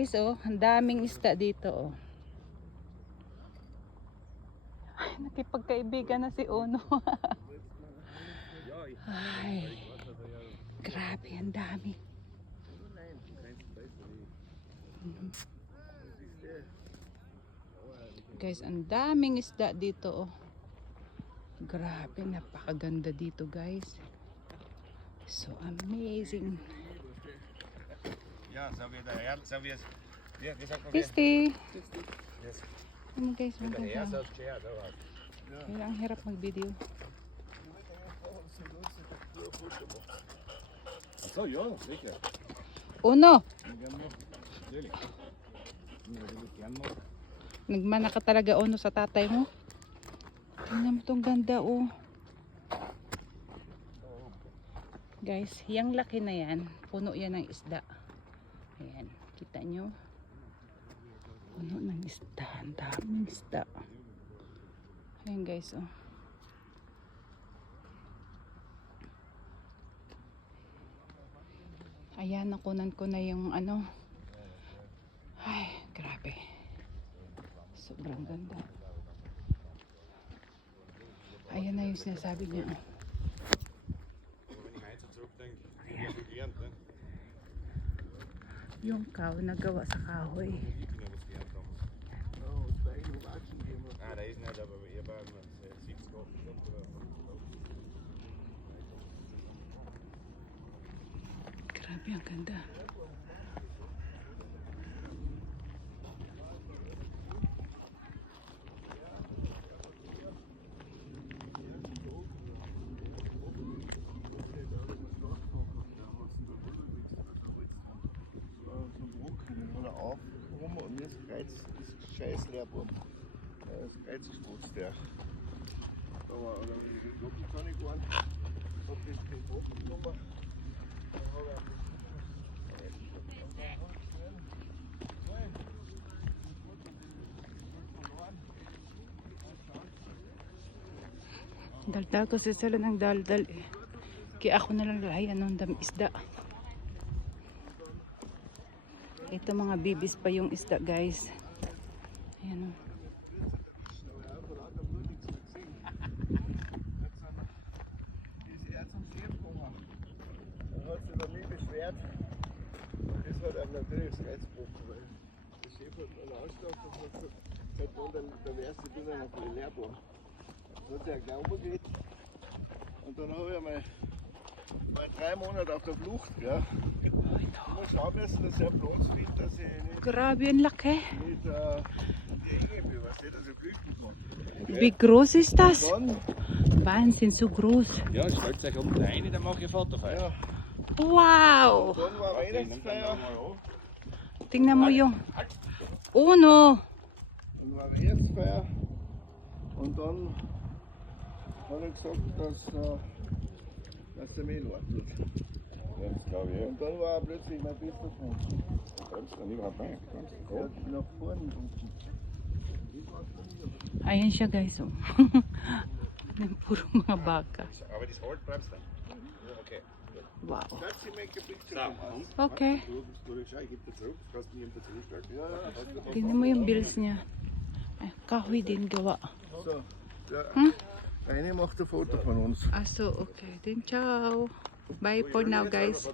Guys, oh, ang daming isda dito, oh. Ay, nakipagkaibigan na si Ono. Ay, grabe, ang dami. Guys, ang daming isda dito, oh. Grabe, napakaganda dito, guys. So amazing. Ja, so wie der Herr, so wie es. Ja, wie sagt man? Christy! Yes. Ano guys, Der Herr maganda. sagt ja, da war. Kaya ang hirap mag-video. Ach so, ja, sicher. Uno! Gern noch. Natürlich. Natürlich gern noch. Nagmana ka talaga, Uno, sa tatay mo. Tingnan mo tong ganda, oh. Guys, yung laki na yan, puno yan ng isda. Ayan, kita nyo? Puno ng isda, ang daming isda. Ayan guys, oh. Ayan, nakunan ko na yung ano. Ay, grabe. Sobrang ganda. Ayan na yung sinasabi niya. Yung cow na gawa sa kahoy. Ah, da ist nicht, aber ihr war 70 Wochen. Grabe, ang ganda. Und mir ist Geiz, ist scheiß leer geworden. Das Geiz ist gut, der. Aber dann ist die Glockenzahne geworden. Ich hab das den Boden genommen. Dann hab Daldal kasi sila ng daldal eh. Kaya ako nalang lahayan ng isda. Ito mga bibis pa yung isda, guys. Ayan, oh. Dann hat sich bei mir beschwert. Das hat einem natürlich das Reizbuch, weil der Chef hat einen Ausschlag und hat gesagt, seit wann der wärst du wieder noch voll leerbar. Dann hat er gleich runtergeht. Und dann habe ich mal 3 Monate auf der Flucht. Ja. Ich muss schauen müssen, dass ich einen Platz finde, dass ich nicht, Grabe, ang laki. nicht in die Enge bin, weißt du, dass ich flüchten kann. Wie groß ist das? Dann, Wahnsinn, so groß. Ja, stellt euch um rein, dann mache ich Foto für euch. ja, Wow! dann war Weihnachtsfeier. Tingnan mo yung... Uno! Dann war Weihnachtsfeier. Und dann hat er gesagt, dass er mich tut. Ja, das glaube ich. Und dann war er plötzlich mein bester Freund. Kommst du nicht rein? Er hat nach vorne gerufen. Ayan siya, guys, oh. Ang puro mga baka. Aber das Holz bleibst dann. Okay. Wow. Kannst du mir ein Picture machen? Okay. Schau, ich gebe dir zurück. Du kannst mir ihm zurückstellen. Ja, ja. Tingnan mo yung bills niya. Ay, kahoy din gawa. So, der Hm? eine macht ein Foto von uns. Aso, okay. Then, ciao. Bye for now, guys.